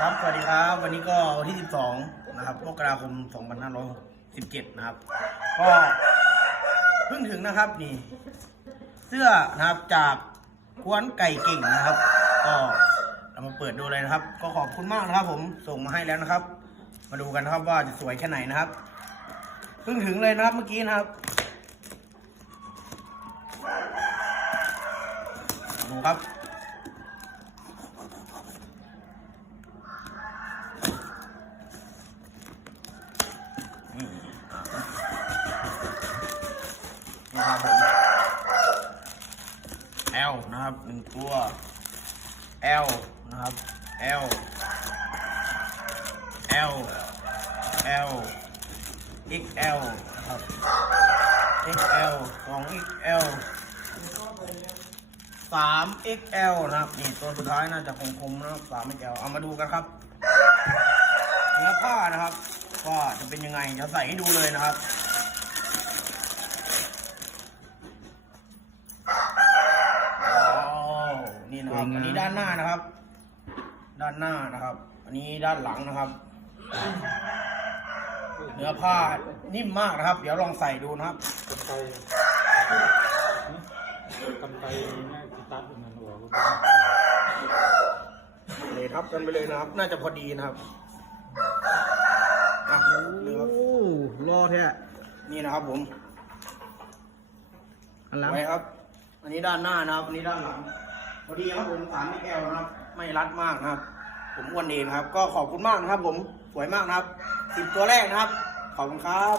ครับ สวัสดีครับ วันนี้ก็วันที่ 12 นะครับมกราคม 2517 นะครับ ก็เพิ่งถึงนะครับนี่ เสื้อนะครับจากกวนไก่เก่งนะครับ ก็เรามาเปิดดูเลยนะครับ ก็ขอบคุณมากนะครับ ผมส่งมาให้แล้วนะครับ มาดูกันนะครับว่าจะสวยแค่ไหนนะครับ เพิ่งถึงเลยนะครับเมื่อกี้นะครับดูครับ นะครับผม L นะครับหนึ่งตัว L นะครับ L L L XL ครับ XL สอง XL สาม XL นะครับนี่ตัวสุดท้ายน่าจะคมๆนะครับสาม XL เอามาดูกันครับเนื้อผ้านะครับ ก็จะเป็นยังไงเดี๋ยวใส่ให้ดูเลยนะครับ ว้าว นี่นะครับอันนี้ด้านหน้านะครับ ด้านหน้านะครับ อันนี้ด้านหลังนะครับ เนื้อผ้านิ่มมากนะครับ เดี๋ยวลองใส่ดูนะครับกันไกกันไกเนี่ยที่ตัดมันหัวก็เลยทับกันไปเลยนะครับ น่าจะพอดีนะครับอะเหลือรอแท้นี่นะครับผมอันหลังไว้ครับ อันนี้ด้านหน้านะครับ อันนี้ด้านหลัง พอดีครับผมสามไม่แอลนะครับ ไม่รัดมากนะครับ ผมอ้วนเองครับ ก็ขอบคุณมากนะครับ ผมสวยมากนะครับสิบตัวแรกนะครับ ขอบคุณครับ